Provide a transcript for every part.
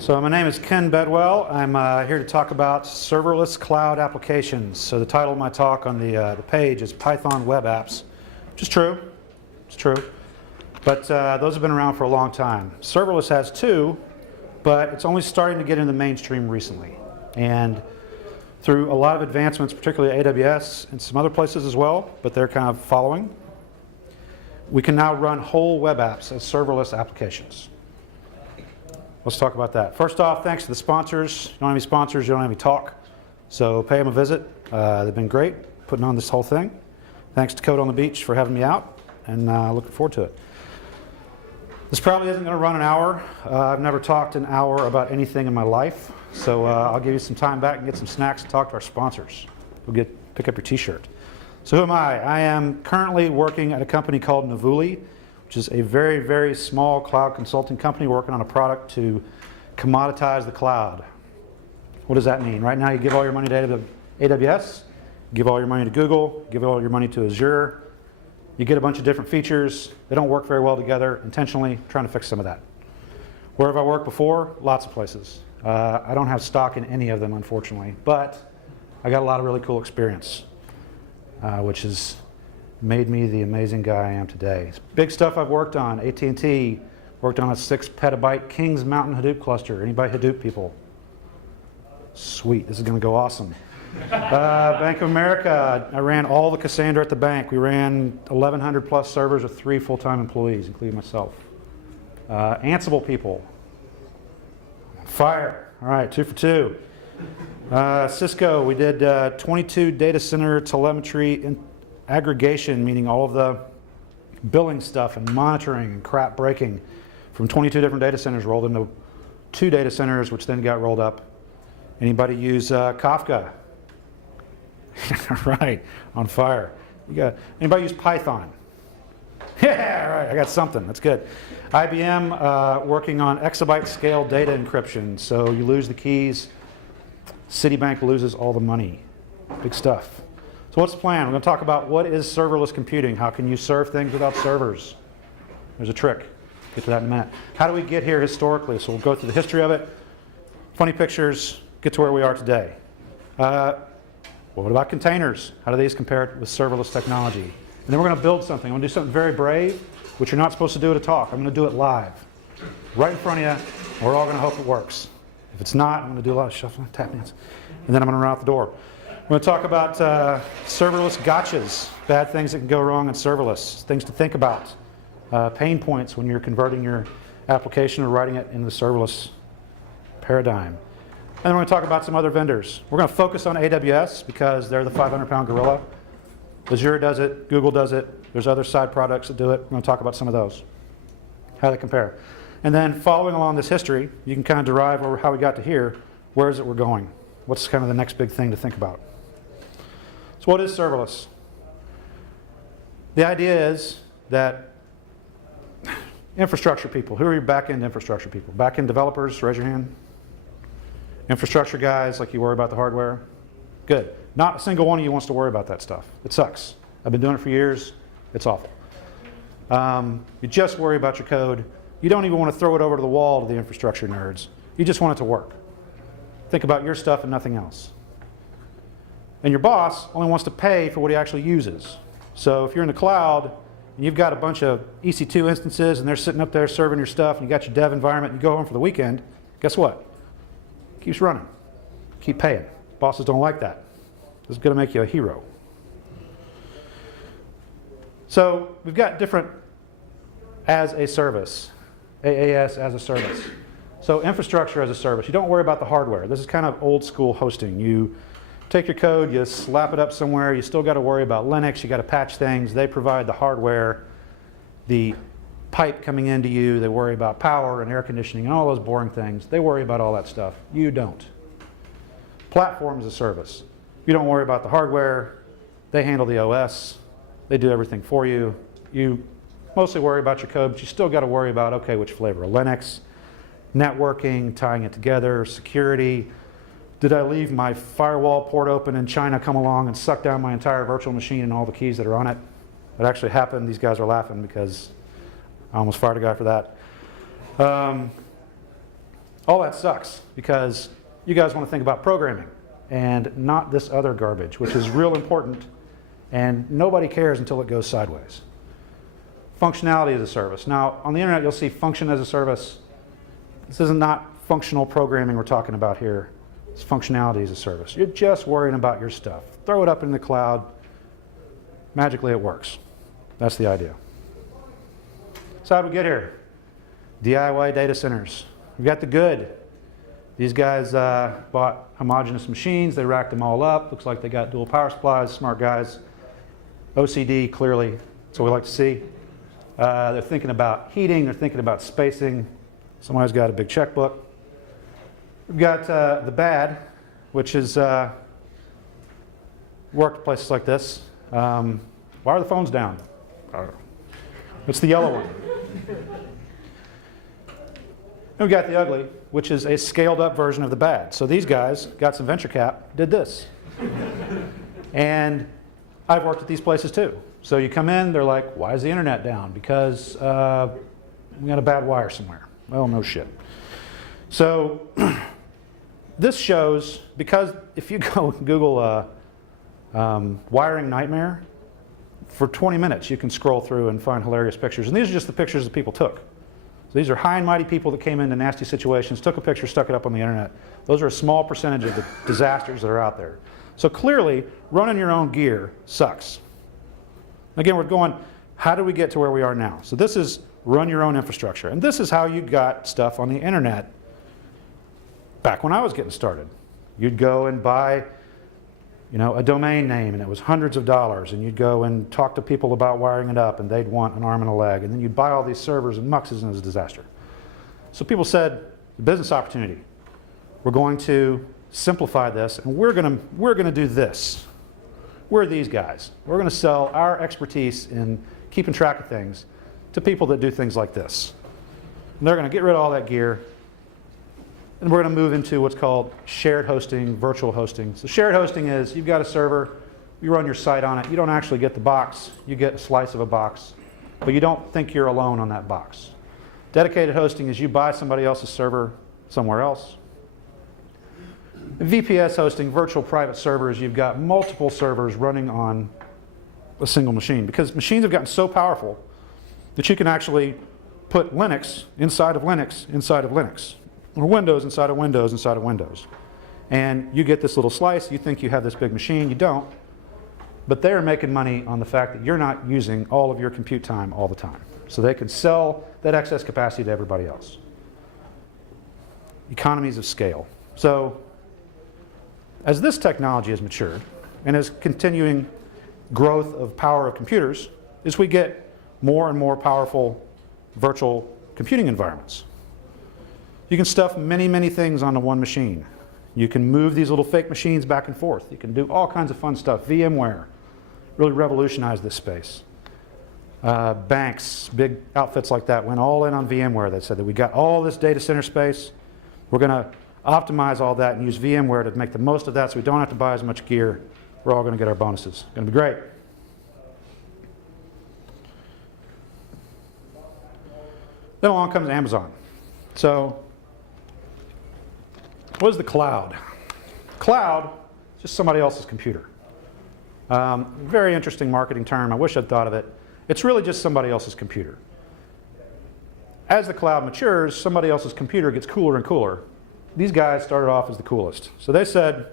So my name is Ken Bedwell. I'm here to talk about serverless cloud applications. So the title of my talk on the page is Python Web Apps, which is true. It's true. But those have been around for a long time. Serverless has two, but it's only starting to get into the mainstream recently. And through a lot of advancements, particularly AWS and some other places as well, but they're kind of following, we can now run whole web apps as serverless applications. Let's talk about that. First off, thanks to the sponsors. You don't have any sponsors, you don't have any talk. So pay them a visit. They've been great putting on this whole thing. Thanks to Code on the Beach for having me out, and looking forward to it. This probably isn't going to run an hour. I've never talked an hour about anything in my life. So I'll give you some time back and get some snacks and talk to our sponsors. Pick up your t-shirt. So who am I? I am currently working at a company called Navuli, which is a very, very small cloud consulting company working on a product to commoditize the cloud. What does that mean? Right now you give all your money to AWS, give all your money to Google, give all your money to Azure. You get a bunch of different features. They don't work very well together. Intentionally trying to fix some of that. Where have I worked before? Lots of places. I don't have stock in any of them, unfortunately, but I got a lot of really cool experience, which has made me the amazing guy I am today. Big stuff I've worked on. AT&T worked on a 6 petabyte Kings Mountain Hadoop cluster. Anybody Hadoop people? Sweet, this is going to go awesome. Bank of America, I ran all the Cassandra at the bank. We ran 1,100 plus servers with 3 full-time employees, including myself. Ansible people. Fire, all right, 2 for 2. Cisco, we did 22 data center telemetry aggregation, meaning all of the billing stuff and monitoring and crap breaking from 22 different data centers rolled into 2 data centers, which then got rolled up. Anybody use Kafka? Right, on fire. Anybody use Python? Yeah, right, I got something, that's good. IBM working on exabyte scale data encryption. So you lose the keys, Citibank loses all the money. Big stuff. So what's the plan? We're going to talk about what is serverless computing. How can you serve things without servers? There's a trick. Get to that in a minute. How do we get here historically? So we'll go through the history of it, funny pictures, get to where we are today. What about containers? How do these compare with serverless technology? And then we're going to build something. I'm going to do something very brave, which you're not supposed to do at a talk. I'm going to do it live, right in front of you. And we're all going to hope it works. If it's not, I'm going to do a lot of shuffling, tap dance, and then I'm going to run out the door. We're going to talk about serverless gotchas, bad things that can go wrong in serverless, things to think about, pain points when you're converting your application or writing it in the serverless paradigm. And then we're going to talk about some other vendors. We're going to focus on AWS because they're the 500-pound gorilla. Azure does it, Google does it, there's other side products that do it. We're going to talk about some of those, how they compare. And then following along this history, you can kind of derive over how we got to here, where is it we're going? What's kind of the next big thing to think about? So what is serverless? The idea is that infrastructure people, who are your back-end infrastructure people? Back-end developers, raise your hand. Infrastructure guys, like you worry about the hardware? Good. Not a single one of you wants to worry about that stuff. It sucks. I've been doing it for years. It's awful. You just worry about your code. You don't even want to throw it over to the wall to the infrastructure nerds. You just want it to work. Think about your stuff and nothing else. And your boss only wants to pay for what he actually uses. So if you're in the cloud and you've got a bunch of EC2 instances and they're sitting up there serving your stuff and you got your dev environment and you go home for the weekend, guess what? It keeps running. Keep paying. Bosses don't like that. This is going to make you a hero. So we've got different as a service, AAS as a service. So infrastructure as a service. You don't worry about the hardware. This is kind of old school hosting. You take your code, you slap it up somewhere, you still got to worry about Linux, you got to patch things. They provide the hardware, the pipe coming into you, they worry about power and air conditioning and all those boring things. They worry about all that stuff. You don't. Platform as a service. You don't worry about the hardware, they handle the OS, they do everything for you. You mostly worry about your code, but you still got to worry about, okay, which flavor? Linux, networking, tying it together, security. Did I leave my firewall port open and China come along and suck down my entire virtual machine and all the keys that are on it? That actually happened. These guys are laughing because I almost fired a guy for that. all that sucks because you guys want to think about programming and not this other garbage, which is real important, and nobody cares until it goes sideways. Functionality as a service. Now, on the internet, you'll see function as a service. This is not functional programming we're talking about here. It's functionality as a service. You're just worrying about your stuff. Throw it up in the cloud. Magically, it works. That's the idea. So how did we get here? DIY data centers. We got the good. These guys bought homogeneous machines. They racked them all up. Looks like they got dual power supplies. Smart guys. OCD, clearly. That's what we like to see. They're thinking about heating. They're thinking about spacing. Somebody's got a big checkbook. We've got the bad, which is worked at places like this. Why are the phones down? It's the yellow one. And we got the ugly, which is a scaled up version of the bad. So these guys got some venture cap, did this. And I've worked at these places too. So you come in, they're like, why is the internet down? Because we got a bad wire somewhere. Well, no shit. So this shows, because if you go Google wiring nightmare, for 20 minutes you can scroll through and find hilarious pictures. And these are just the pictures that people took. So these are high and mighty people that came into nasty situations, took a picture, stuck it up on the internet. Those are a small percentage of the disasters that are out there. So clearly, running your own gear sucks. Again, we're going, how do we get to where we are now? So this is run your own infrastructure. And this is how you got stuff on the internet back when I was getting started. You'd go and buy, you know, a domain name, and it was hundreds of dollars, and you'd go and talk to people about wiring it up, and they'd want an arm and a leg, and then you'd buy all these servers and muxes, and it was a disaster. So people said, business opportunity. We're going to simplify this, and we're going to do this. We're these guys. We're going to sell our expertise in keeping track of things to people that do things like this. And they're going to get rid of all that gear, and we're going to move into what's called shared hosting, virtual hosting. So shared hosting is you've got a server, you run your site on it, you don't actually get the box, you get a slice of a box, but you don't think you're alone on that box. Dedicated hosting is you buy somebody else's server somewhere else. VPS hosting, virtual private servers, you've got multiple servers running on a single machine, because machines have gotten so powerful that you can actually put Linux inside of Linux inside of Linux. Or Windows inside of Windows inside of Windows. And you get this little slice, you think you have this big machine, you don't. But they're making money on the fact that you're not using all of your compute time all the time. So they can sell that excess capacity to everybody else. Economies of scale. So as this technology has matured, and as continuing growth of power of computers, is we get more and more powerful virtual computing environments. You can stuff many, many things onto one machine. You can move these little fake machines back and forth. You can do all kinds of fun stuff. VMware really revolutionized this space. Banks, big outfits like that went all in on VMware. They said that we got all this data center space. We're going to optimize all that and use VMware to make the most of that so we don't have to buy as much gear. We're all going to get our bonuses. It's going to be great. Then along comes Amazon. So what is the cloud? Cloud is just somebody else's computer. Very interesting marketing term. I wish I'd thought of it. It's really just somebody else's computer. As the cloud matures, somebody else's computer gets cooler and cooler. These guys started off as the coolest. So they said,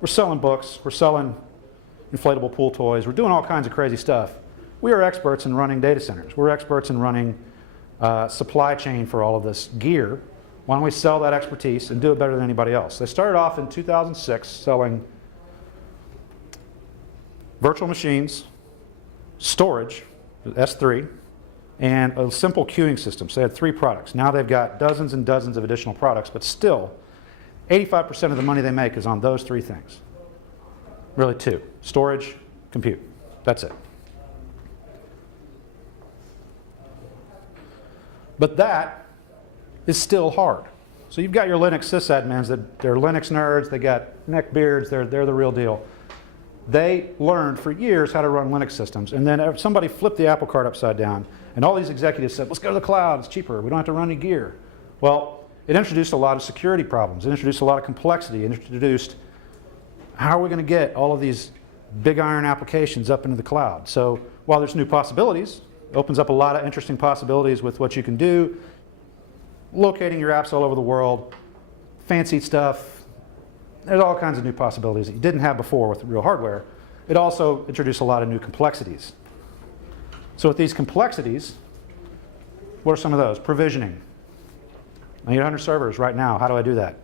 we're selling books, we're selling inflatable pool toys, we're doing all kinds of crazy stuff. We are experts in running data centers. We're experts in running supply chain for all of this gear. Why don't we sell that expertise and do it better than anybody else? They started off in 2006 selling virtual machines, storage, S3, and a simple queuing system. So they had 3 products. Now they've got dozens and dozens of additional products, but still 85% of the money they make is on those 3 things. Really 2, storage, compute. That's it. But that is still hard. So you've got your Linux sysadmins that they're Linux nerds, they got neck beards, they're the real deal. They learned for years how to run Linux systems, and then somebody flipped the apple cart upside down, and all these executives said, let's go to the cloud, it's cheaper, we don't have to run any gear. Well, it introduced a lot of security problems. It introduced a lot of complexity. It introduced how are we going to get all of these big iron applications up into the cloud. So while there's new possibilities, it opens up a lot of interesting possibilities with what you can do, locating your apps all over the world, fancy stuff. There's all kinds of new possibilities that you didn't have before with real hardware. It also introduced a lot of new complexities. So with these complexities, what are some of those? Provisioning. I need 100 servers right now. How do I do that?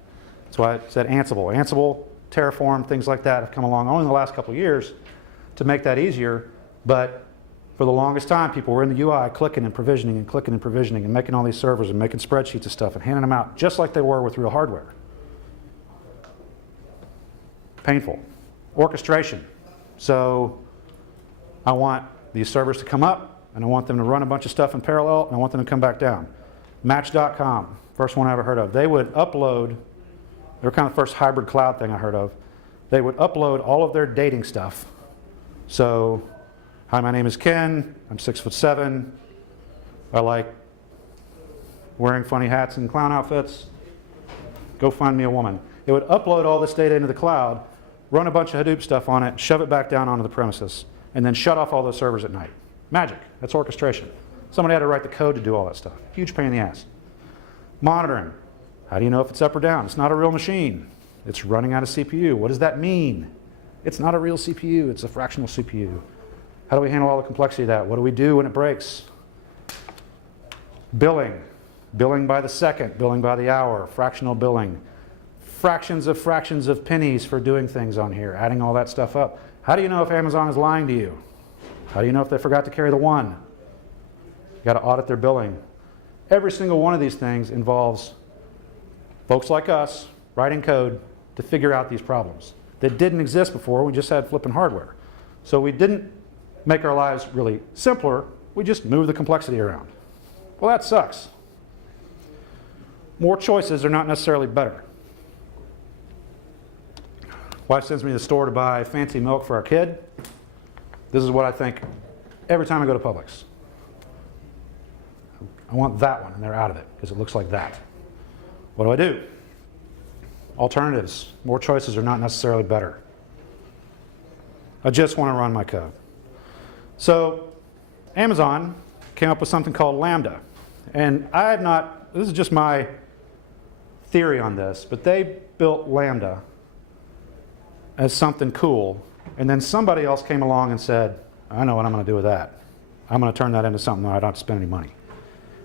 That's why I said Ansible. Ansible, Terraform, things like that have come along only in the last couple of years to make that easier. But for the longest time, people were in the UI clicking and provisioning and clicking and provisioning and making all these servers and making spreadsheets of stuff and handing them out just like they were with real hardware. Painful. Orchestration. So I want these servers to come up and I want them to run a bunch of stuff in parallel and I want them to come back down. Match.com, first one I ever heard of. They would upload, they were kind of the first hybrid cloud thing I heard of. They would upload all of their dating stuff. So, hi, my name is Ken, I'm 6'7", I like wearing funny hats and clown outfits, go find me a woman. It would upload all this data into the cloud, run a bunch of Hadoop stuff on it, shove it back down onto the premises, and then shut off all those servers at night. Magic, that's orchestration. Somebody had to write the code to do all that stuff. Huge pain in the ass. Monitoring, how do you know if it's up or down? It's not a real machine. It's running out of CPU. What does that mean? It's not a real CPU, it's a fractional CPU. How do we handle all the complexity of that? What do we do when it breaks? Billing. Billing by the second, billing by the hour, fractional billing. Fractions of pennies for doing things on here, adding all that stuff up. How do you know if Amazon is lying to you? How do you know if they forgot to carry the one? You got to audit their billing. Every single one of these things involves folks like us writing code to figure out these problems that didn't exist before. We just had flipping hardware. So we didn't make our lives really simpler. We just moved the complexity around. Well, that sucks. More choices are not necessarily better. Wife sends me to the store to buy fancy milk for our kid. This is what I think every time I go to Publix. I want that one, and they're out of it because it looks like that. What do I do? Alternatives. More choices are not necessarily better. I just want to run my code. So Amazon came up with something called Lambda. And I have not, this is just my theory on this, but they built Lambda as something cool. And then somebody else came along and said, I know what I'm going to do with that. I'm going to turn that into something where I don't have to spend any money.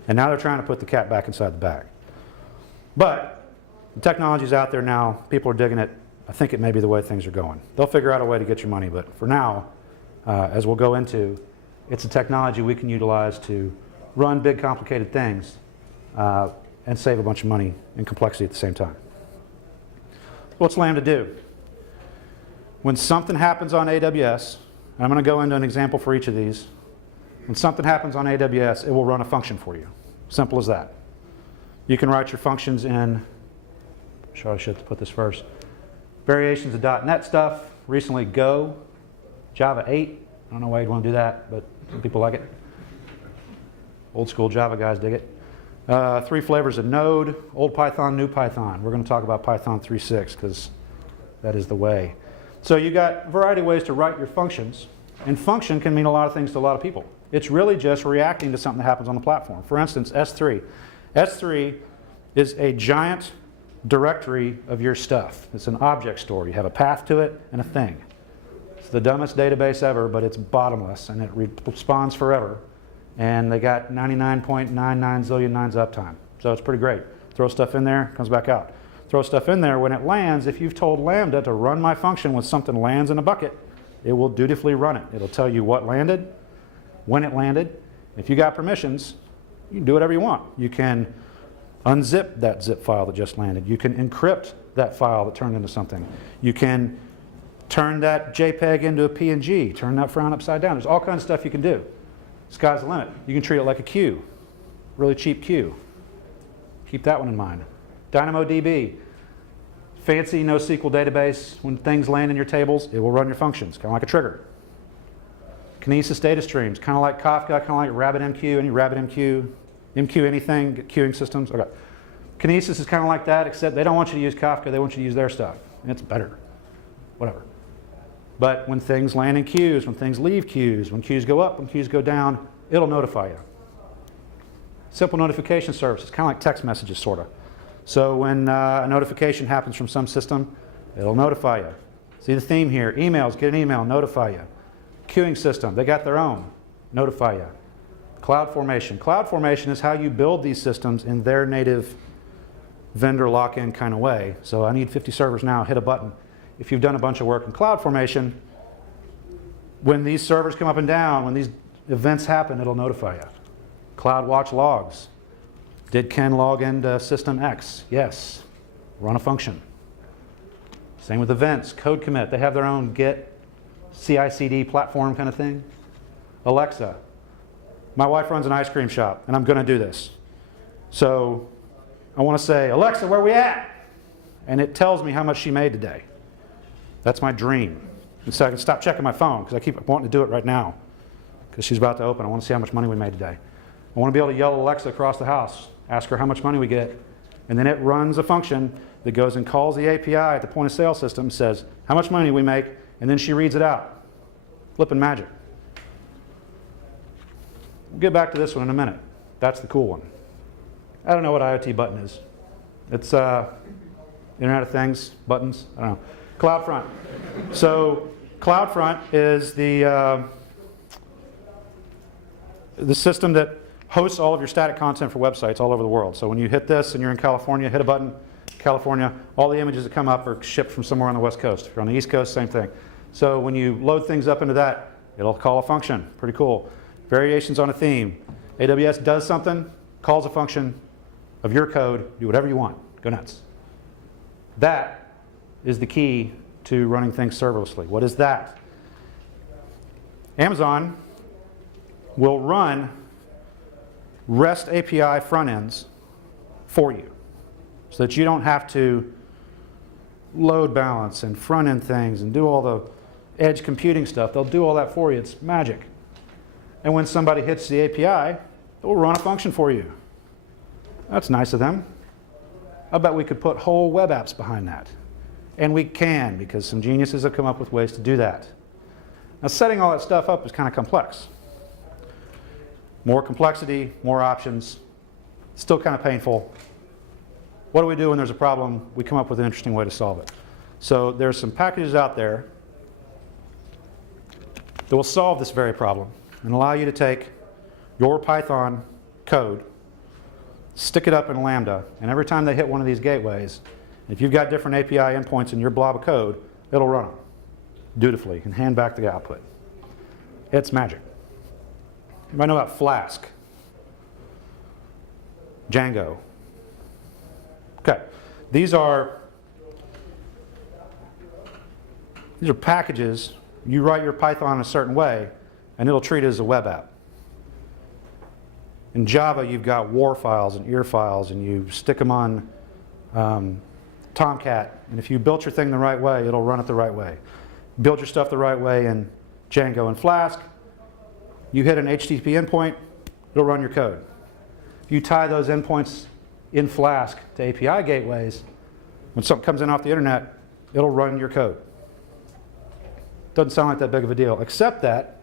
And now they're trying to put the cat back inside the bag. But the technology's out there now. People are digging it. I think it may be the way things are going. They'll figure out a way to get your money. But for now, as we'll go into, it's a technology we can utilize to run big, complicated things and save a bunch of money and complexity at the same time. What's Lambda do? When something happens on AWS, and I'm going to go into an example for each of these. When something happens on AWS, it will run a function for you. Simple as that. You can write your functions in, I should put this first, variations of .NET stuff, recently Go, Java 8. I don't know why you'd want to do that, but some people like it. Old school Java guys dig it. 3 flavors of Node, old Python, new Python. We're going to talk about Python 3.6 because that is the way. So you got a variety of ways to write your functions, and function can mean a lot of things to a lot of people. It's really just reacting to something that happens on the platform. For instance, S3. S3 is a giant directory of your stuff. It's an object store. You have a path to it and a thing. It's the dumbest database ever, but it's bottomless, and it responds forever. And they got 99.99 zillion nines uptime. So it's pretty great. Throw stuff in there, comes back out. Throw stuff in there. When it lands, if you've told Lambda to run my function when something lands in a bucket, it will dutifully run it. It'll tell you what landed, when it landed. If you got permissions, you can do whatever you want. You can unzip that zip file that just landed. You can encrypt that file that turned into something. You can turn that JPEG into a PNG, turn that frown upside down. There's all kinds of stuff you can do. Sky's the limit. You can treat it like a queue, really cheap queue. Keep that one in mind. DynamoDB, fancy NoSQL database. When things land in your tables, it will run your functions, kind of like a trigger. Kinesis data streams, kind of like Kafka, kind of like RabbitMQ, any RabbitMQ, MQ anything, queuing systems. Okay. Kinesis is kind of like that, except they don't want you to use Kafka, they want you to use their stuff. And it's better. Whatever. But when things land in queues, when things leave queues, when queues go up, when queues go down, it'll notify you. Simple notification service. It's kind of like text messages, sort of. So when a notification happens from some system, it'll notify you. See the theme here. Emails, get an email, notify you. Queuing system, they got their own, notify you. CloudFormation. CloudFormation is how you build these systems in their native vendor lock-in kind of way. So I need 50 servers now, hit a button. If you've done a bunch of work in CloudFormation, when these servers come up and down, when these events happen, it'll notify you. CloudWatch logs. Did Ken log into system X? Yes. Run a function. Same with events, code commit. They have their own Git, CI/CD platform kind of thing. Alexa. My wife runs an ice cream shop, and I'm going to do this. So I want to say, Alexa, where are we at? And it tells me how much she made today. That's my dream. And so I can stop checking my phone, because I keep wanting to do it right now, because she's about to open. I want to see how much money we made today. I want to be able to yell Alexa across the house, ask her how much money we get, and then it runs a function that goes and calls the API at the point of sale system, says how much money we make, and then she reads it out. Flipping magic. We'll get back to this one in a minute. That's the cool one. I don't know what IoT button is. It's Internet of Things, buttons, I don't know. CloudFront. So CloudFront is the system that hosts all of your static content for websites all over the world. So when you hit this and you're in California, hit a button, California, all the images that come up are shipped from somewhere on the West Coast. If you're on the East Coast, same thing. So when you load things up into that, it'll call a function. Pretty cool. Variations on a theme. AWS does something, calls a function of your code, do whatever you want. Go nuts. That is the key to running things serverlessly. What is that? Amazon will run REST API front ends for you so that you don't have to load balance and front end things and do all the edge computing stuff. They'll do all that for you. It's magic. And when somebody hits the API, it will run a function for you. That's nice of them. I bet we could put whole web apps behind that. And we can, because some geniuses have come up with ways to do that. Now, setting all that stuff up is kind of complex. More complexity, more options, still kind of painful. What do we do when there's a problem? We come up with an interesting way to solve it. So there's some packages out there that will solve this very problem and allow you to take your Python code, stick it up in Lambda, and every time they hit one of these gateways, if you've got different API endpoints in your blob of code, it'll run them dutifully and hand back the output. It's magic. You might know about Flask, Django. Okay, these are packages. You write your Python a certain way, and it'll treat it as a web app. In Java, you've got war files and ear files, and you stick them on Tomcat, and if you built your thing the right way, it'll run it the right way. Build your stuff the right way in Django and Flask. You hit an HTTP endpoint, it'll run your code. If you tie those endpoints in Flask to API gateways, when something comes in off the internet, it'll run your code. Doesn't sound like that big of a deal, except that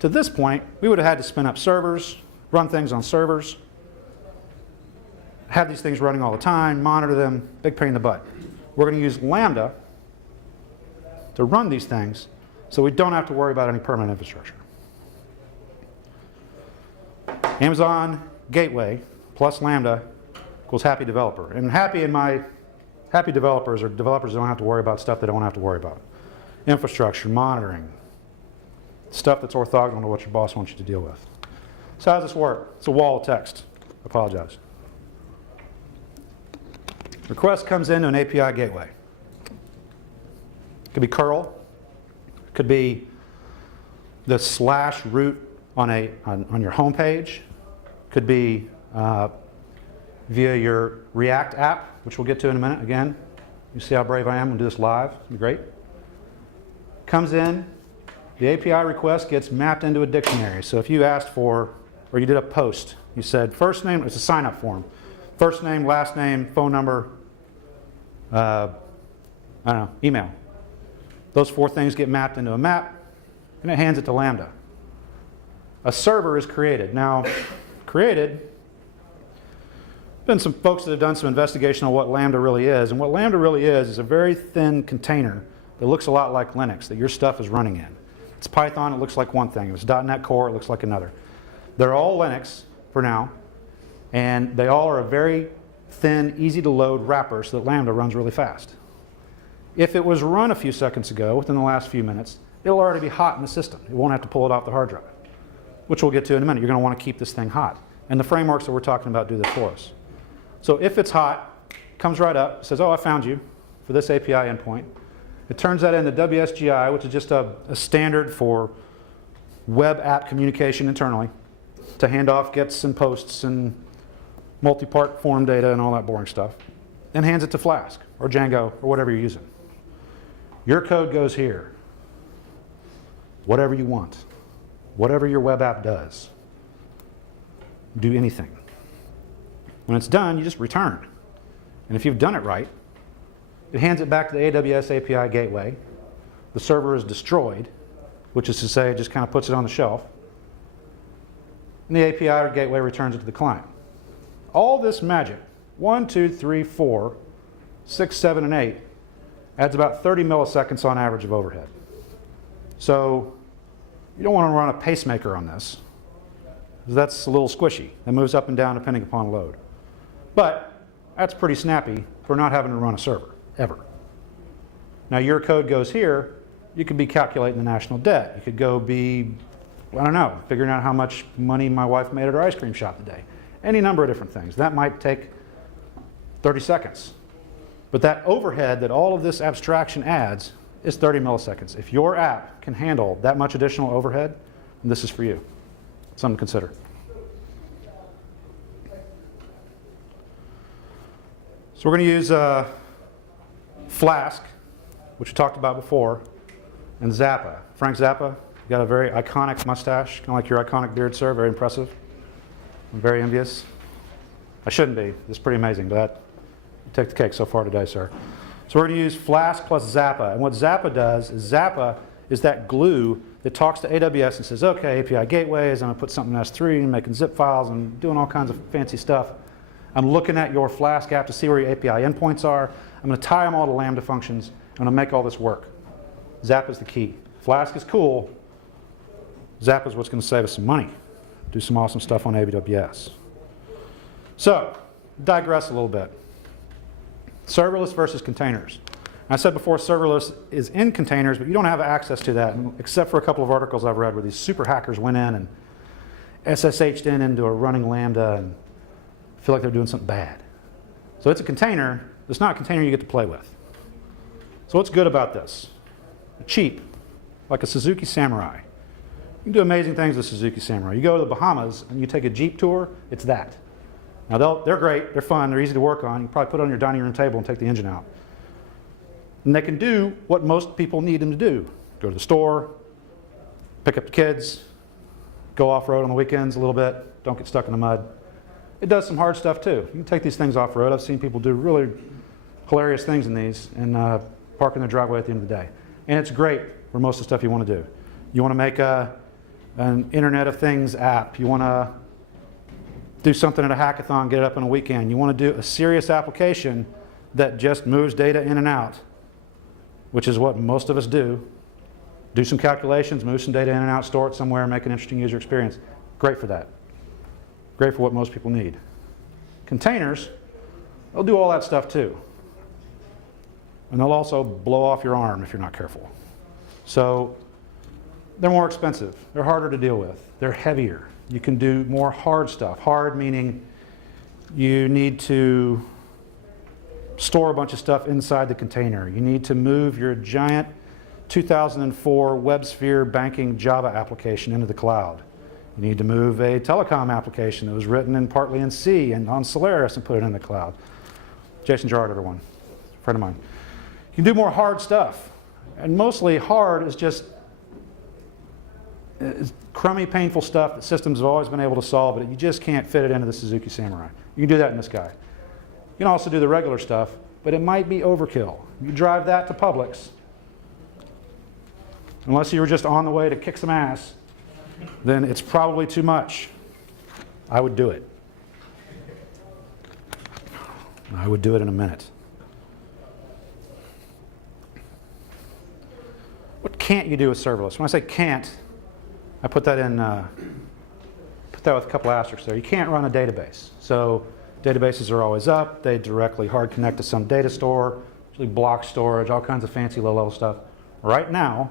to this point, we would have had to spin up servers, run things on servers, have these things running all the time, monitor them, big pain in the butt. We're going to use Lambda to run these things so we don't have to worry about any permanent infrastructure. Amazon Gateway plus Lambda equals happy developer. And happy developers are developers that don't have to worry about stuff they don't have to worry about. Infrastructure, monitoring, stuff that's orthogonal to what your boss wants you to deal with. So how does this work? It's a wall of text. I apologize. Request comes into an API gateway. It could be curl. It could be the /root on your home page. It could be via your React app, which we'll get to in a minute. Again, you see how brave I am. We'll do this live. It'll be great. Comes in. The API request gets mapped into a dictionary. So if you asked for, or you did a post, you said first name, it's a sign-up form. First name, last name, phone number, I don't know, email. Those 4 things get mapped into a map, and it hands it to Lambda. A server is created. Now, created, been some folks that have done some investigation on what Lambda really is, and what Lambda really is a very thin container that looks a lot like Linux that your stuff is running in. It's Python, it looks like one thing. If it's .NET Core, it looks like another. They're all Linux for now, and they all are a very thin, easy to load wrapper so that Lambda runs really fast. If it was run a few seconds ago, within the last few minutes, it'll already be hot in the system. It won't have to pull it off the hard drive, which we'll get to in a minute. You're going to want to keep this thing hot. And the frameworks that we're talking about do this for us. So if it's hot, comes right up, says, oh, I found you for this API endpoint. It turns that into WSGI, which is just a standard for web app communication internally to hand off gets and posts and multi-part form data and all that boring stuff, and hands it to Flask or Django or whatever you're using. Your code goes here. Whatever you want. Whatever your web app does. Do anything. When it's done, you just return. And if you've done it right, it hands it back to the AWS API gateway. The server is destroyed, which is to say it just kind of puts it on the shelf. And the API or gateway returns it to the client. All this magic, 1, 2, 3, 4, 6, 7, and 8, adds about 30 milliseconds on average of overhead. So you don't want to run a pacemaker on this, because that's a little squishy. It moves up and down depending upon load. But that's pretty snappy for not having to run a server, ever. Now your code goes here, you could be calculating the national debt. You could go be, I don't know, figuring out how much money my wife made at her ice cream shop today. Any number of different things. That might take 30 seconds. But that overhead that all of this abstraction adds is 30 milliseconds. If your app can handle that much additional overhead, then this is for you. Something to consider. So we're going to use Flask, which we talked about before, and Zappa. Frank Zappa, got a very iconic mustache, kind of like your iconic beard, sir. Very impressive. I'm very envious. I shouldn't be. It's pretty amazing, but you take the cake so far today, sir. So we're going to use Flask plus Zappa. And what Zappa does is Zappa is that glue that talks to AWS and says, okay, API gateways, I'm going to put something in S3 and making zip files and doing all kinds of fancy stuff. I'm looking at your Flask app to see where your API endpoints are. I'm going to tie them all to Lambda functions. I'm going to make all this work. Zappa is the key. Flask is cool. Zappa is what's going to save us some money. Do some awesome stuff on AWS. So, digress a little bit. Serverless versus containers. I said before, serverless is in containers, but you don't have access to that, except for a couple of articles I've read where these super hackers went in and SSH'd into a running Lambda and feel like they're doing something bad. So it's a container. It's not a container you get to play with. So what's good about this? Cheap, like a Suzuki Samurai. You can do amazing things with Suzuki Samurai. You go to the Bahamas and you take a Jeep tour, it's that. Now they're great, they're fun, they're easy to work on. You can probably put it on your dining room table and take the engine out. And they can do what most people need them to do. Go to the store, pick up the kids, go off-road on the weekends a little bit, don't get stuck in the mud. It does some hard stuff too. You can take these things off-road. I've seen people do really hilarious things in these and park in their driveway at the end of the day. And it's great for most of the stuff you want to do. You want to make an Internet of Things app. You want to do something at a hackathon, get it up in a weekend. You want to do a serious application that just moves data in and out, which is what most of us do. Do some calculations, move some data in and out, store it somewhere, make an interesting user experience. Great for that. Great for what most people need. Containers, they'll do all that stuff too. And they'll also blow off your arm if you're not careful. So they're more expensive. They're harder to deal with. They're heavier. You can do more hard stuff. Hard meaning you need to store a bunch of stuff inside the container. You need to move your giant 2004 WebSphere banking Java application into the cloud. You need to move a telecom application that was written partly in C and on Solaris and put it in the cloud. Jason Gerard, everyone, friend of mine. You can do more hard stuff. And mostly hard is just crummy, painful stuff that systems have always been able to solve, but you just can't fit it into the Suzuki Samurai. You can do that in this guy. You can also do the regular stuff, but it might be overkill. You drive that to Publix, unless you were just on the way to kick some ass, then it's probably too much. I would do it. I would do it in a minute. What can't you do with serverless? When I say can't, I put that in, put that with a couple asterisks there. You can't run a database. So databases are always up. They directly hard connect to some data store, usually block storage, all kinds of fancy low-level stuff. Right now,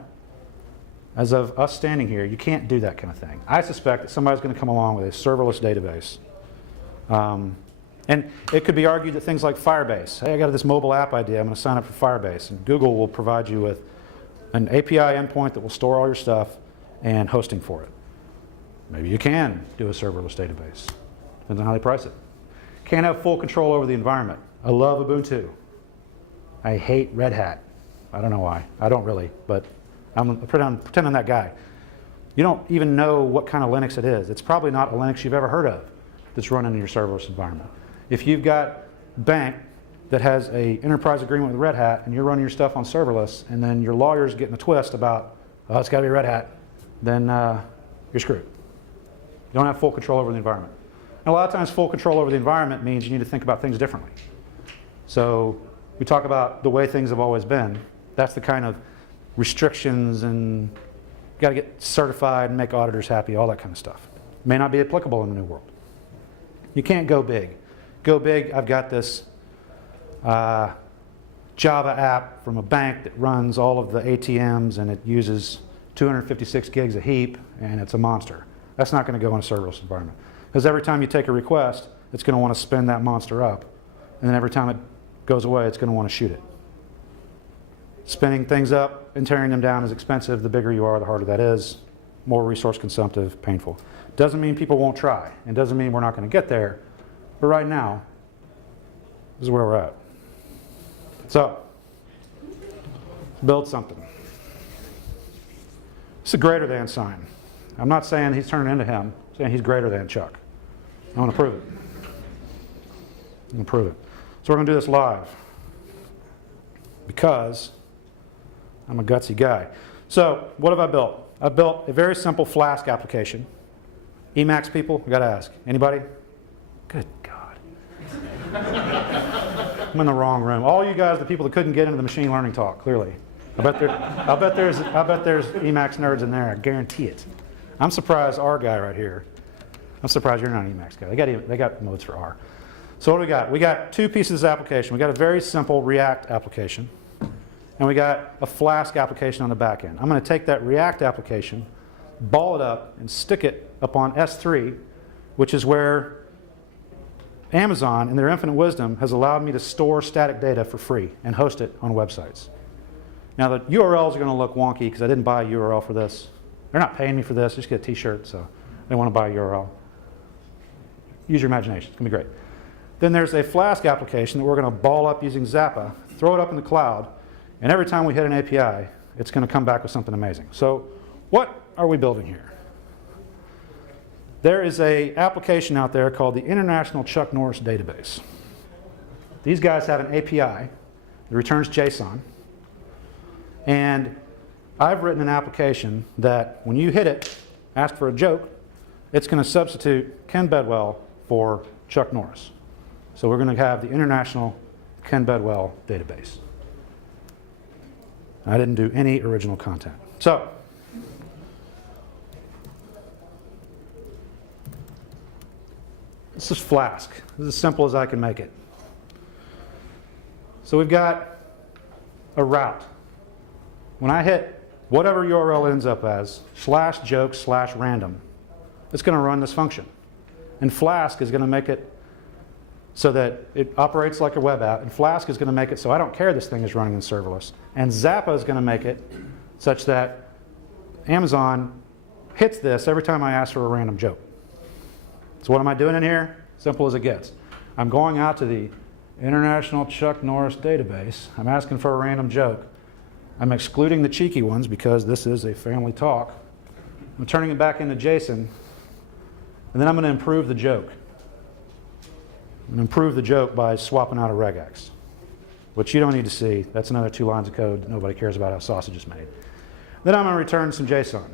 as of us standing here, you can't do that kind of thing. I suspect that somebody's going to come along with a serverless database. And it could be argued that things like Firebase, hey, I got this mobile app idea, I'm going to sign up for Firebase. And Google will provide you with an API endpoint that will store all your stuff and hosting for it. Maybe you can do a serverless database. Depends on how they price it. Can't have full control over the environment. I love Ubuntu. I hate Red Hat. I don't know why. I don't really, but I'm pretending that guy. You don't even know what kind of Linux it is. It's probably not a Linux you've ever heard of that's running in your serverless environment. If you've got bank that has an enterprise agreement with Red Hat and you're running your stuff on serverless and then your lawyer's getting a twist about, oh, it's got to be Red Hat, then you're screwed. You don't have full control over the environment. And a lot of times full control over the environment means you need to think about things differently. So we talk about the way things have always been. That's the kind of restrictions and got to get certified and make auditors happy, all that kind of stuff. May not be applicable in the new world. You can't go big. Go big, I've got this Java app from a bank that runs all of the ATMs and it uses 256 gigs a heap and it's a monster. That's not going to go in a serverless environment. Because every time you take a request, it's going to want to spin that monster up. And then every time it goes away, it's going to want to shoot it. Spinning things up and tearing them down is expensive. The bigger you are, the harder that is. More resource consumptive, painful. Doesn't mean people won't try. It doesn't mean we're not going to get there. But right now, this is where we're at. So, let's build something. It's a greater than sign. I'm not saying he's turning into him. I'm saying he's greater than Chuck. I want to prove it. I'm going to prove it. So we're going to do this live. Because I'm a gutsy guy. So, what have I built? I've built a very simple Flask application. Emacs people, I got to ask. Anybody? Good God. I'm in the wrong room. All you guys, the people that couldn't get into the machine learning talk, clearly. I bet there's Emacs nerds in there. I guarantee it. I'm surprised our guy right here. I'm surprised you're not an Emacs guy. They got modes for R. So what do we got? We got two pieces of application. We got a very simple React application, and we got a Flask application on the back end. I'm going to take that React application, ball it up, and stick it up on S3, which is where Amazon, in their infinite wisdom, has allowed me to store static data for free and host it on websites. Now the URLs are going to look wonky because I didn't buy a URL for this. They're not paying me for this. Just get a t-shirt, so they want to buy a URL. Use your imagination. It's going to be great. Then there's a Flask application that we're going to ball up using Zappa, throw it up in the cloud, and every time we hit an API, it's going to come back with something amazing. So what are we building here? There is an application out there called the International Chuck Norris Database. These guys have an API that returns JSON. And I've written an application that when you hit it, ask for a joke, it's going to substitute Ken Bedwell for Chuck Norris. So we're going to have the International Ken Bedwell Database. I didn't do any original content. So, this is Flask. This is as simple as I can make it. So we've got a route. When I hit whatever URL ends up as, /joke/random, it's going to run this function. And Flask is going to make it so that it operates like a web app. And Flask is going to make it so I don't care this thing is running in serverless. And Zappa is going to make it such that Amazon hits this every time I ask for a random joke. So what am I doing in here? Simple as it gets. I'm going out to the International Chuck Norris Database. I'm asking for a random joke. I'm excluding the cheeky ones because this is a family talk. I'm turning it back into JSON, and then I'm going to improve the joke. and improve the joke by swapping out a regex, which you don't need to see. That's another 2 lines of code that nobody cares about how sausage is made. Then I'm going to return some JSON.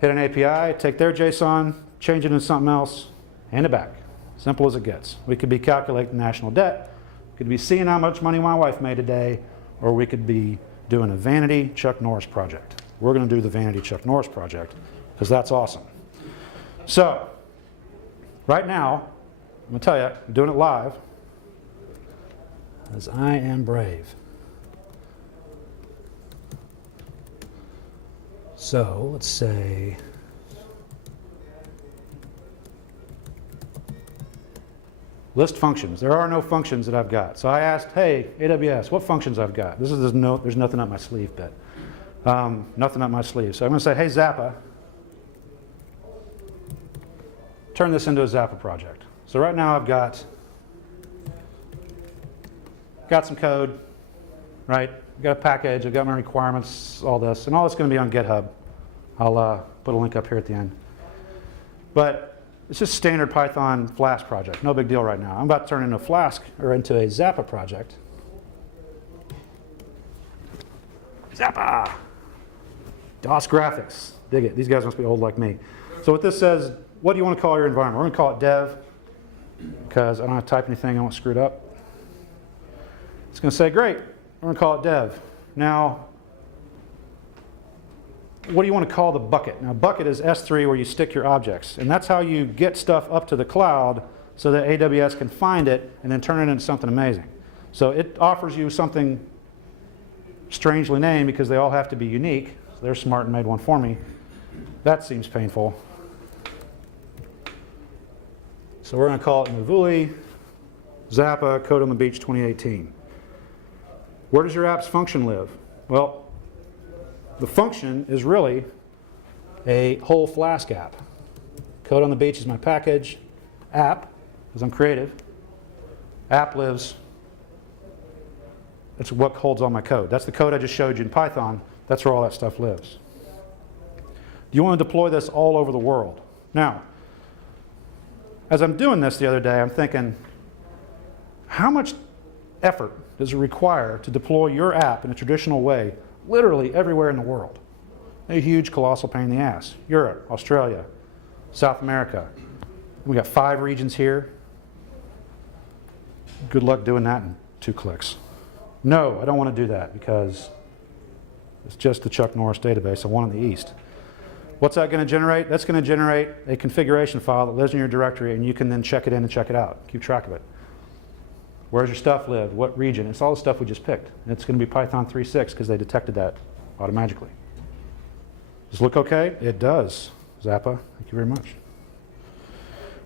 Hit an API, take their JSON, change it into something else, hand it back. Simple as it gets. We could be calculating national debt, we could be seeing how much money my wife made today, or we could be doing a vanity Chuck Norris project. We're going to do the vanity Chuck Norris project because that's awesome. So, right now, I'm going to tell you, I'm doing it live, as I am brave. So, let's say, list functions. There are no functions that I've got. So I asked, hey, AWS, what functions I've got? There's nothing up my sleeve bit. Nothing up my sleeve. So I'm going to say, hey, Zappa, turn this into a Zappa project. So right now I've got some code, right? I've got a package, I've got my requirements, all this, and all this is going to be on GitHub. I'll put a link up here at the end. But it's just standard Python Flask project, no big deal right now. I'm about to turn into a Flask or into a Zappa project. Zappa! DOS graphics, dig it. These guys must be old like me. So what this says, what do you want to call your environment? We're going to call it dev, because I don't have to type anything, I won't screw it up. It's going to say, great, we're going to call it dev. Now, what do you want to call the bucket? Now, bucket is S3 where you stick your objects, and that's how you get stuff up to the cloud so that AWS can find it and then turn it into something amazing. So it offers you something strangely named because they all have to be unique. So they're smart and made one for me. That seems painful. So we're going to call it Mavuli, Zappa, Code on the Beach 2018. Where does your app's function live? Well, the function is really a whole Flask app. Code on the Beach is my package. App, because I'm creative. App lives. That's what holds all my code. That's the code I just showed you in Python. That's where all that stuff lives. You want to deploy this all over the world. Now, as I'm doing this the other day, I'm thinking, how much effort does it require to deploy your app in a traditional way literally everywhere in the world? A huge, colossal pain in the ass. Europe, Australia, South America. We got 5 regions here. Good luck doing that in 2 clicks. No, I don't want to do that because it's just the Chuck Norris database. I want in the East. What's that going to generate? That's going to generate a configuration file that lives in your directory, and you can then check it in and check it out. Keep track of it. Where's your stuff live? What region? It's all the stuff we just picked. And it's going to be Python 3.6 because they detected that automatically. Does it look okay? It does. Zappa, thank you very much.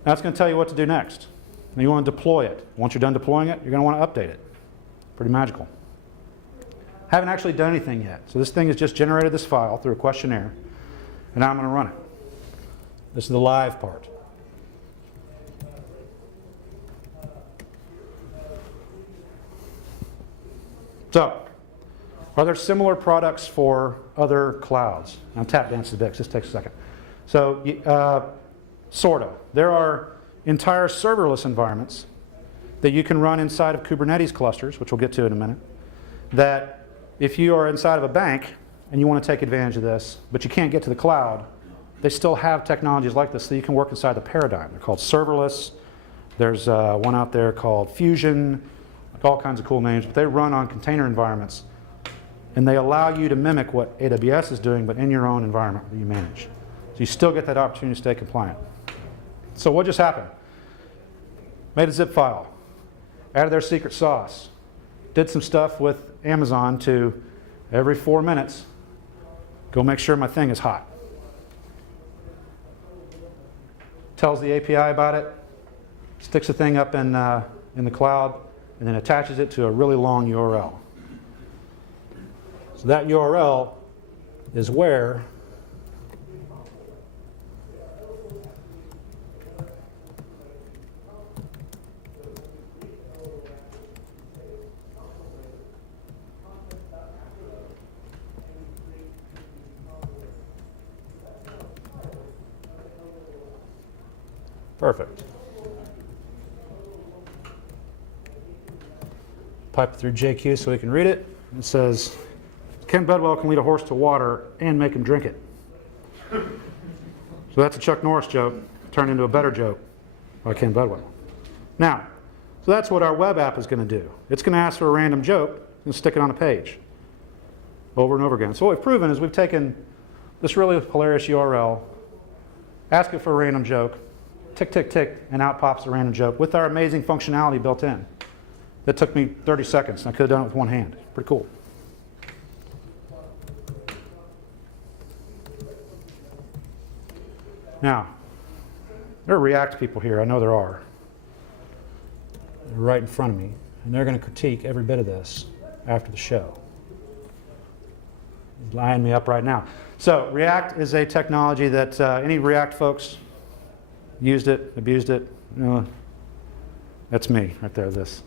Now it's going to tell you what to do next. Now you want to deploy it. Once you're done deploying it, you're going to want to update it. Pretty magical. Haven't actually done anything yet. So this thing has just generated this file through a questionnaire, and now I'm going to run it. This is the live part. So, are there similar products for other clouds? I'll tap dance to the bits. This takes a second. So, sort of. There are entire serverless environments that you can run inside of Kubernetes clusters, which we'll get to in a minute, that if you are inside of a bank and you want to take advantage of this, but you can't get to the cloud, they still have technologies like this so you can work inside the paradigm. They're called serverless. There's one out there called Fusion, all kinds of cool names, but they run on container environments, and they allow you to mimic what AWS is doing, but in your own environment that you manage. So you still get that opportunity to stay compliant. So what just happened? Made a zip file, added their secret sauce, did some stuff with Amazon to every 4 minutes, go make sure my thing is hot. Tells the API about it, sticks the thing up in the cloud, and then attaches it to a really long URL. So that URL is where perfect. pipe it through JQ so we can read it. It says, Ken Bedwell can lead a horse to water and make him drink it. So that's a Chuck Norris joke turned into a better joke by Ken Bedwell. Now, so that's what our web app is going to do. It's going to ask for a random joke and stick it on a page over and over again. So what we've proven is we've taken this really hilarious URL, ask it for a random joke, tick, tick, tick, and out pops a random joke with our amazing functionality built in. That took me 30 seconds, and I could have done it with one hand. Pretty cool. Now, there are React people here. I know there are. They're right in front of me, and they're going to critique every bit of this after the show. He's lining me up right now. So React is a technology that any React folks used it, abused it. That's me right there, this.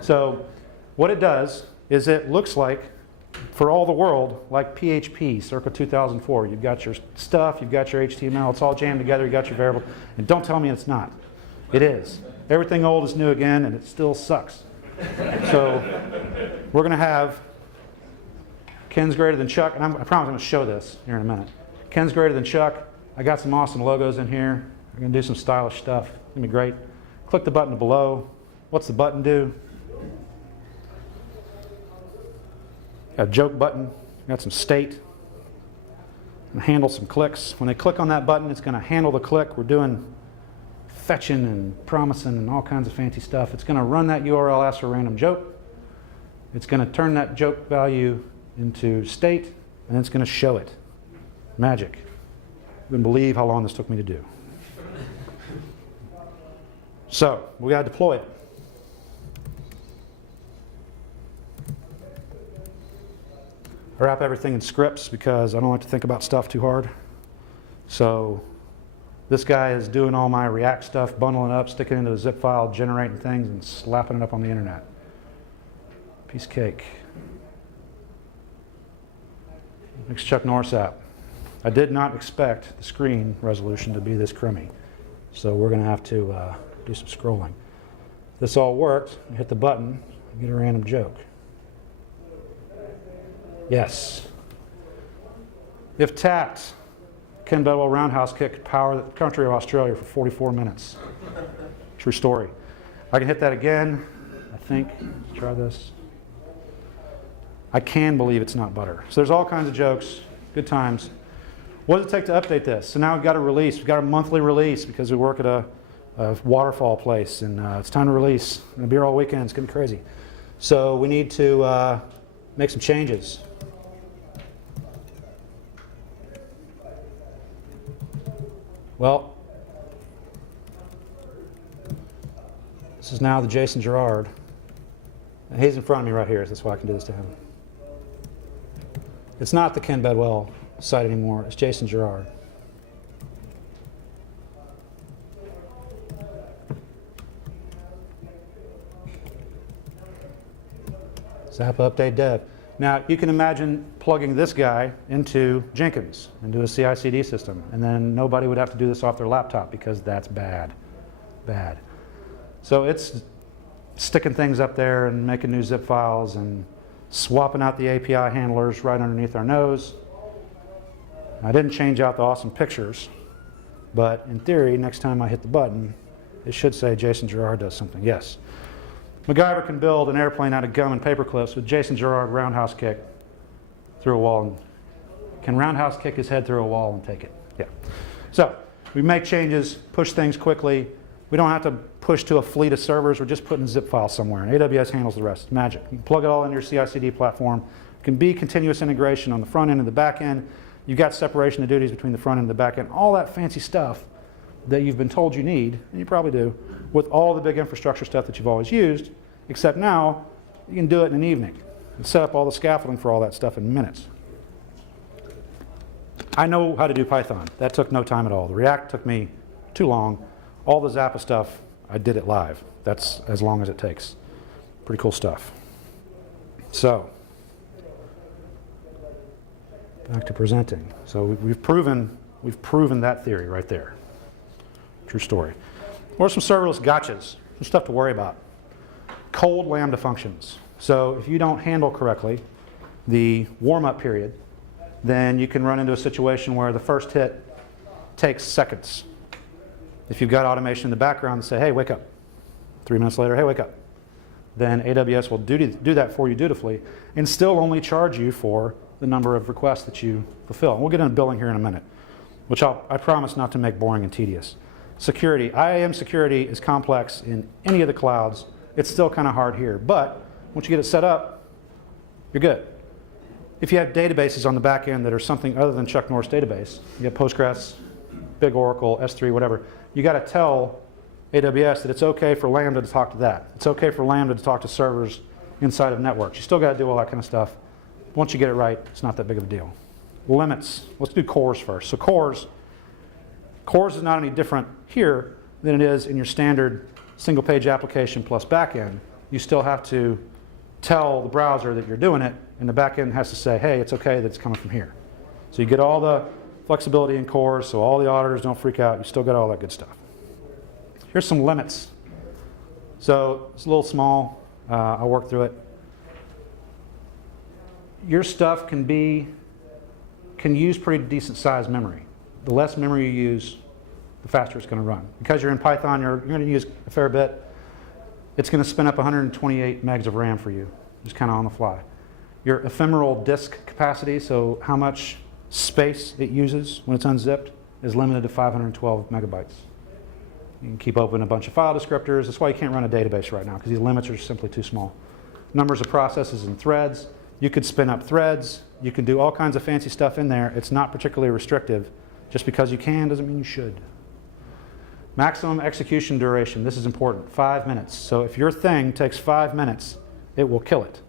So what it does is it looks like, for all the world, like PHP circa 2004. You've got your stuff, you've got your HTML, it's all jammed together, you've got your variables, and don't tell me it's not. It is. Everything old is new again, and it still sucks. So we're going to have Ken's greater than Chuck, and I promise I'm going to show this here in a minute. Ken's greater than Chuck. I got some awesome logos in here. We're going to do some stylish stuff. It's going to be great. Click the button below. What's the button do? Got a joke button. Got some state. And handle some clicks. When they click on that button, it's going to handle the click. We're doing fetching and promising and all kinds of fancy stuff. It's going to run that URL, ask for a random joke. It's going to turn that joke value into state, and it's going to show it. Magic. You wouldn't believe how long this took me to do. So, we got to deploy it. I wrap everything in scripts because I don't like to think about stuff too hard. So, this guy is doing all my React stuff, bundling it up, sticking it into a zip file, generating things, and slapping it up on the internet. Piece of cake. Next Chuck Norris app. I did not expect the screen resolution to be this crummy. So we're going to have to do some scrolling. If this all worked, I hit the button, and get a random joke. Yes. If tapped, Ken Bedwell roundhouse kick could power the country of Australia for 44 minutes. True story. I can hit that again, I think. Let's try this. I can believe it's not butter. So there's all kinds of jokes, good times. What does it take to update this? So now we've got a release. We've got a monthly release because we work at a waterfall place, and it's time to release. I'm going to be here all weekend. It's going to be crazy. So we need to make some changes. Well, this is now the Jason Gerard. And he's in front of me right here, so that's why I can do this to him. It's not the Ken Bedwell site anymore. It's Jason Gerard. Zappa update dev. Now, you can imagine plugging this guy into Jenkins, into a CI/CD system, and then nobody would have to do this off their laptop because that's bad. Bad. So it's sticking things up there and making new zip files and swapping out the API handlers right underneath our nose. I didn't change out the awesome pictures, but in theory, next time I hit the button, it should say Jason Gerard does something. Yes. MacGyver can build an airplane out of gum and paper clips with Jason Gerard roundhouse kick through a wall. And can roundhouse kick his head through a wall and take it. Yeah. So we make changes, push things quickly. We don't have to push to a fleet of servers. We're just putting a zip file somewhere, and AWS handles the rest. It's magic. You can plug it all into your CI/CD platform. It can be continuous integration on the front end and the back end. You've got separation of duties between the front end and the back end. All that fancy stuff that you've been told you need, and you probably do, with all the big infrastructure stuff that you've always used, except now you can do it in an evening and set up all the scaffolding for all that stuff in minutes. I know how to do Python. That took no time at all. The React took me too long. All the Zappa stuff, I did it live. That's as long as it takes. Pretty cool stuff. So, back to presenting. So we've proven that theory right there. True story. What are some serverless gotchas? Some stuff to worry about. Cold Lambda functions. So if you don't handle correctly the warm-up period, then you can run into a situation where the first hit takes seconds. If you've got automation in the background to say, hey, wake up. 3 minutes later, hey, wake up. Then AWS will do that for you dutifully and still only charge you for the number of requests that you fulfill. And we'll get into billing here in a minute, which I promise not to make boring and tedious. Security. IAM security is complex in any of the clouds. It's still kind of hard here. But once you get it set up, you're good. If you have databases on the back end that are something other than Chuck Norris database, you have Postgres, Big Oracle, S3, whatever, you got to tell AWS that it's okay for Lambda to talk to that. It's okay for Lambda to talk to servers inside of networks. You still got to do all that kind of stuff. Once you get it right, it's not that big of a deal. Limits. Let's do cores first. So cores is not any different here than it is in your standard single page application plus backend. You still have to tell the browser that you're doing it, and the backend has to say, hey, it's okay that it's coming from here. So you get all the flexibility in cores, so all the auditors don't freak out. You still got all that good stuff. Here's some limits. So it's a little small. I'll work through it. Your stuff can use pretty decent sized memory. The less memory you use, the faster it's going to run. Because you're in Python, you're going to use a fair bit. It's going to spin up 128 megs of RAM for you, just kind of on the fly. Your ephemeral disk capacity, so how much space it uses when it's unzipped, is limited to 512 megabytes. You can keep open a bunch of file descriptors. That's why you can't run a database right now, because these limits are simply too small. Numbers of processes and threads. You could spin up threads. You can do all kinds of fancy stuff in there. It's not particularly restrictive. Just because you can doesn't mean you should. Maximum execution duration. This is important. 5 minutes. So if your thing takes 5 minutes, it will kill it.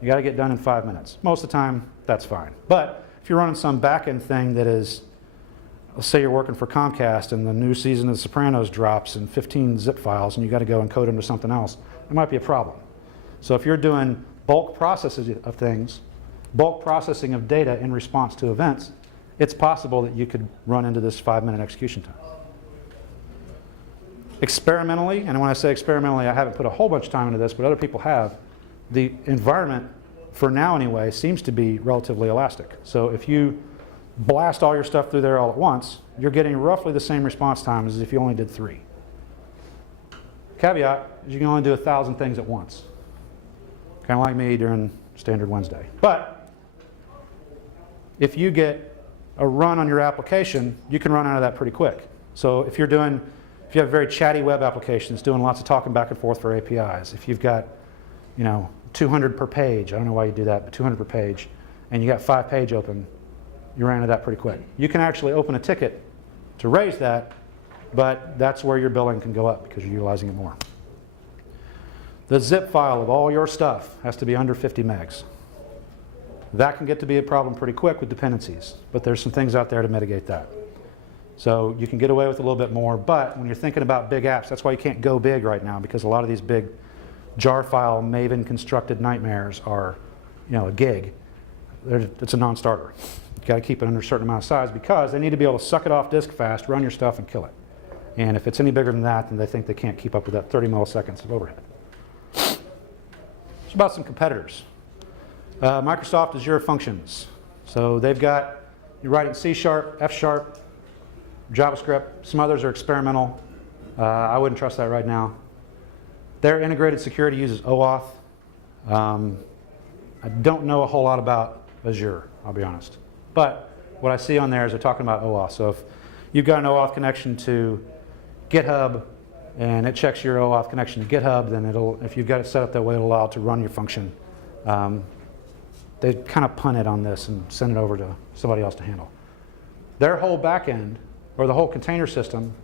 You got to get done in 5 minutes. Most of the time, that's fine. But if you're running some back-end thing that is, let's say you're working for Comcast and the new season of The Sopranos drops in 15 zip files and you got to go encode them to something else, it might be a problem. So if you're doing bulk processing of things, bulk processing of data in response to events, it's possible that you could run into this 5-minute execution time. Experimentally, and when I say experimentally, I haven't put a whole bunch of time into this, but other people have, the environment, for now anyway, seems to be relatively elastic. So if you blast all your stuff through there all at once, you're getting roughly the same response time as if you only did 3. Caveat is you can only do 1,000 things at once. Kind of like me during Standard Wednesday. But if you get a run on your application, you can run out of that pretty quick. So if you have very chatty web applications doing lots of talking back and forth for APIs, if you've got, 200 per page, I don't know why you do that, but 200 per page, and you got 5 page open, you ran into that pretty quick. You can actually open a ticket to raise that, but that's where your billing can go up because you're utilizing it more. The zip file of all your stuff has to be under 50 megs. That can get to be a problem pretty quick with dependencies, but there's some things out there to mitigate that. So you can get away with a little bit more, but when you're thinking about big apps, that's why you can't go big right now, because a lot of these big jar file Maven constructed nightmares are, a gig. It's a non-starter. You got to keep it under a certain amount of size because they need to be able to suck it off disk fast, run your stuff, and kill it. And if it's any bigger than that, then they think they can't keep up with that 30 milliseconds of overhead. It's about some competitors. Microsoft Azure Functions. So they've got, you're writing C#, F#, JavaScript. Some others are experimental. I wouldn't trust that right now. Their integrated security uses OAuth. I don't know a whole lot about Azure, I'll be honest. But what I see on there is they're talking about OAuth. So if you've got an OAuth connection to GitHub and it checks your OAuth connection to GitHub, then if you've got it set up that way, it'll allow it to run your function. They kind of punt it on this and send it over to somebody else to handle. Their whole backend, or the whole container system,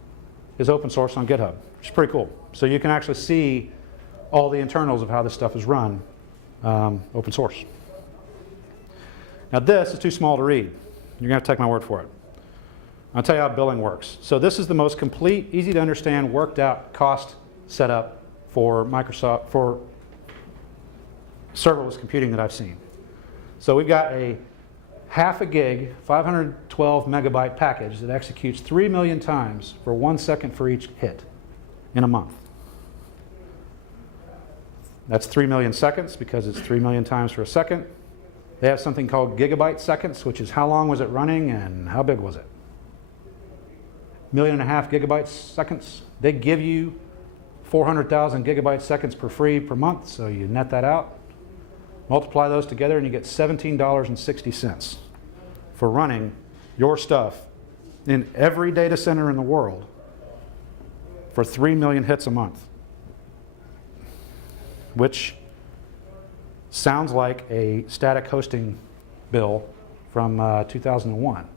is open source on GitHub, which is pretty cool. So you can actually see all the internals of how this stuff is run open source. Now this is too small to read. You're going to take my word for it. I'll tell you how billing works. So this is the most complete, easy to understand, worked out cost setup for Microsoft, for serverless computing that I've seen. So we've got a half a gig, 512 megabyte package that executes 3 million times for 1 second for each hit in a month. That's 3 million seconds because it's 3 million times for a second. They have something called gigabyte seconds, which is how long was it running and how big was it. 1.5 million gigabyte seconds. They give you 400,000 gigabyte seconds per free per month, so you net that out. Multiply those together and you get $17.60 for running your stuff in every data center in the world for 3 million hits a month, which sounds like a static hosting bill from 2001,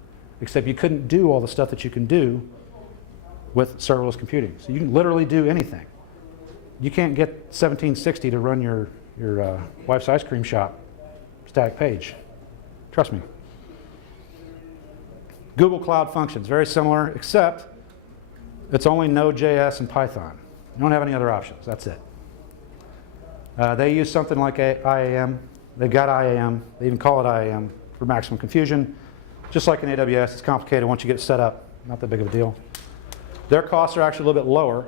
except you couldn't do all the stuff that you can do with serverless computing. So you can literally do anything. You can't get 1760 to run your wife's ice cream shop static page. Trust me. Google Cloud Functions, very similar, except it's only Node.js and Python. You don't have any other options. That's it. They use something like IAM. They've got IAM. They even call it IAM for maximum confusion. Just like in AWS, it's complicated once you get it set up. Not that big of a deal. Their costs are actually a little bit lower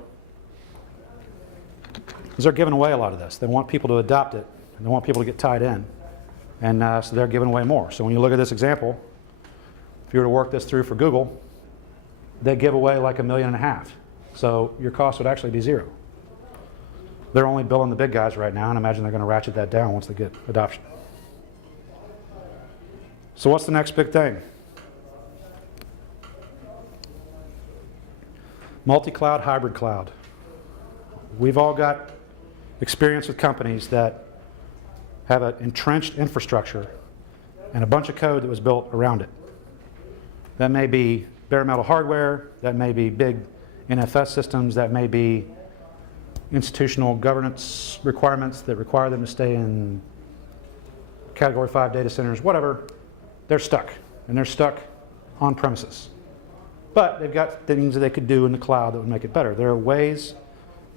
because they're giving away a lot of this. They want people to adopt it, and they want people to get tied in. And so they're giving away more. So when you look at this example, if you were to work this through for Google, they give away like $1.5 million. So your cost would actually be zero. They're only billing the big guys right now, and I imagine they're going to ratchet that down once they get adoption. So what's the next big thing? Multi-cloud, hybrid cloud. We've all got experience with companies that have an entrenched infrastructure and a bunch of code that was built around it. That may be bare metal hardware, that may be big NFS systems, that may be institutional governance requirements that require them to stay in Category 5 data centers, whatever. They're stuck, and they're stuck on premises. But they've got things that they could do in the cloud that would make it better. There are ways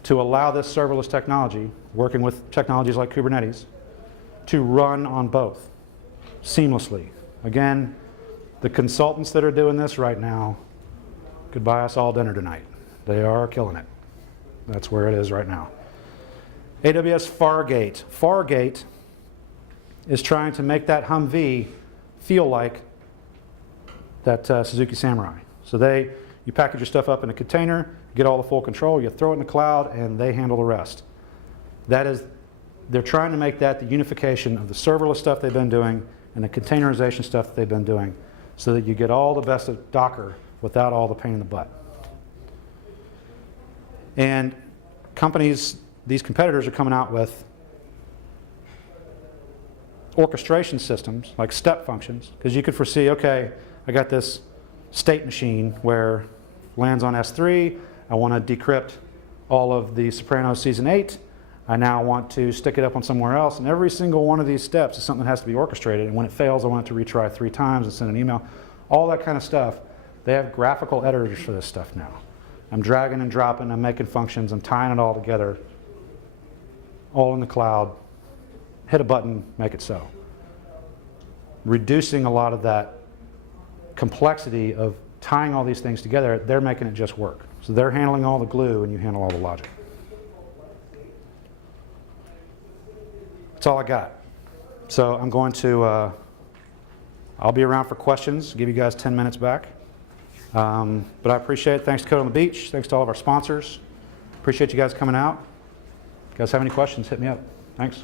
to allow this serverless technology, working with technologies like Kubernetes, to run on both seamlessly. Again, the consultants that are doing this right now could buy us all dinner tonight. They are killing it. That's where it is right now. AWS Fargate. Fargate is trying to make that Humvee feel like that Suzuki Samurai. So you package your stuff up in a container, get all the full control, you throw it in the cloud, and they handle the rest. They're trying to make that the unification of the serverless stuff they've been doing and the containerization stuff that they've been doing, so that you get all the best of Docker without all the pain in the butt. And companies, these competitors are coming out with orchestration systems like step functions, because you could foresee, okay, I got this state machine where lands on S3, I want to decrypt all of the Sopranos season 8, I now want to stick it up on somewhere else, and every single one of these steps is something that has to be orchestrated, and when it fails I want it to retry 3 times and send an email, all that kind of stuff. They have graphical editors for this stuff now. I'm dragging and dropping, I'm making functions, I'm tying it all together, all in the cloud, hit a button, make it so. Reducing a lot of that complexity of tying all these things together, they're making it just work. So they're handling all the glue and you handle all the logic. That's all I got. So I'm going to, I'll be around for questions, give you guys 10 minutes back. But I appreciate it. Thanks to Code on the Beach. Thanks to all of our sponsors. Appreciate you guys coming out. If you guys have any questions, hit me up. Thanks.